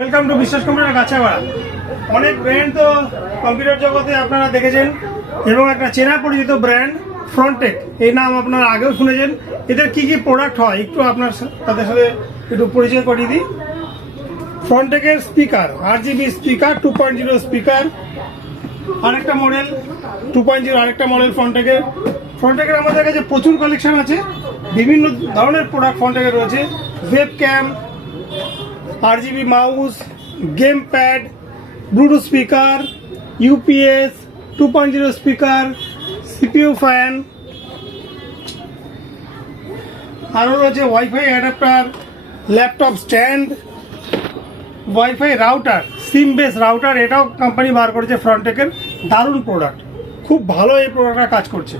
Welcome to বিশ্বাস computer Kachapara. অনেক brand তো কম্পিউটার জগতে আপনারা দেখেছেন এবং একটা চেনা পরিচিত ব্র্যান্ড ফ্রন্টেক, এই নাম আপনারা আগেও শুনেছেন। এদের কি কি প্রোডাক্ট হয় একটু আপনার তাদের সাথে একটু পরিচয় করিয়ে দিই। ফ্রন্টেকের স্পিকার, RGB স্পিকার, 2.0 স্পিকার, আরেকটা মডেল 2.0, আরেকটা মডেল ফ্রন্টেকের আমাদের কাছে প্রচুর কালেকশন আছে। বিভিন্ন ধরনের প্রোডাক্ট ফ্রন্টেকের রয়েছে। Web cam, RGB mouse, game pad, Bluetooth speaker, UPS, 2.0 speaker, CPU fan, আরও রয়েছে wifi adapter, laptop stand, wifi router, sim base router. এটাও কোম্পানি বার করেছে ফ্রন্টেকের, দারুণ প্রোডাক্ট, খুব ভালো এই প্রোডাক্টটা কাজ করছে।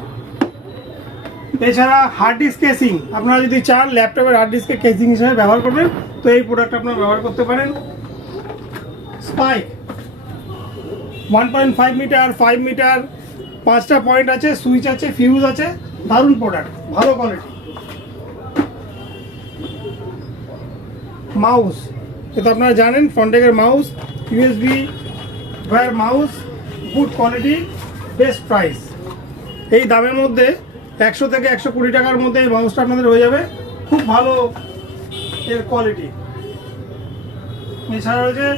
এছাড়া হার্ড ডিস্ক কেসিং, আপনারা যদি চান ল্যাপটপের হার্ড ডিস্কের কেসিং হিসেবে ব্যবহার করবেন তো এই প্রোডাক্ট আপনারা ব্যবহার করতে পারেন। স্পাইক 1.5 মিটার, 5 মিটার, 5টা পয়েন্ট আছে, সুইচ আছে, ফিউজ আছে, দারুণ প্রোডাক্ট, ভালো কোয়ালিটি। মাউস, এটা আপনারা জানেন ফ্রন্টেকের mouse, USB wire mouse, good quality, best price. এই দামের মধ্যে 100 থেকে 120 টাকার মধ্যে এই মাউসটা আপনাদের হয়ে যাবে, খুব ভালো এর কোয়ালিটি। এছাড়া রয়েছে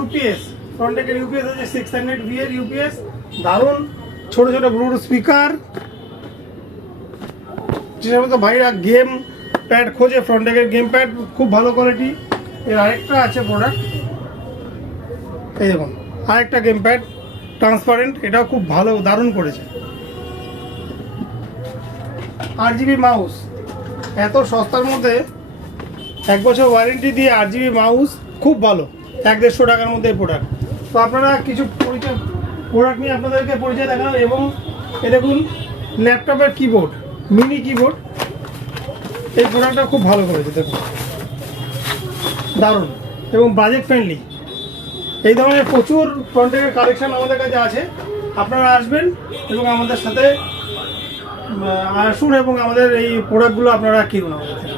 UPS, ফ্রন্টেকের UPS আছে 600V এর UPS, দারুণ। ছোট ছোট ব্লুটুথ স্পিকার, যে সমস্ত ভাইরা গেম প্যাড খোঁজে, ফ্রন্টেকের গেম প্যাড খুব ভালো কোয়ালিটি। এর আরেকটা আছে প্রোডাক্ট, এই দেখুন আরেকটা গেম প্যাড ট্রান্সপারেন্ট, এটাও খুব ভালো, দারুণ করেছে। RGB মাউস, এত সস্তার মধ্যে 1 বছর ওয়ারেন্টি দিয়ে RGB মাউস, খুব ভালো, 100-150 টাকার মধ্যে এই প্রোডাক্ট। তো আপনারা কিছু প্রোডাক্ট নিয়ে আপনাদেরকে পরিচয় দেখানো। এবং এ দেখুন ল্যাপটপের কিবোর্ড, মিনি কিবোর্ড, এই প্রোডাক্টটা খুব ভালো করেছে, দেখুন দারুণ এবং বাজেট ফ্রেন্ডলি। এই ধরনের প্রচুর ফ্রন্টেকের কালেকশন আমাদের কাছে আছে, আপনারা আসবেন এবং আমাদের সাথে আসুন এবং আমাদের এই প্রোডাক্টগুলো আপনারা কিনুন আমাদের।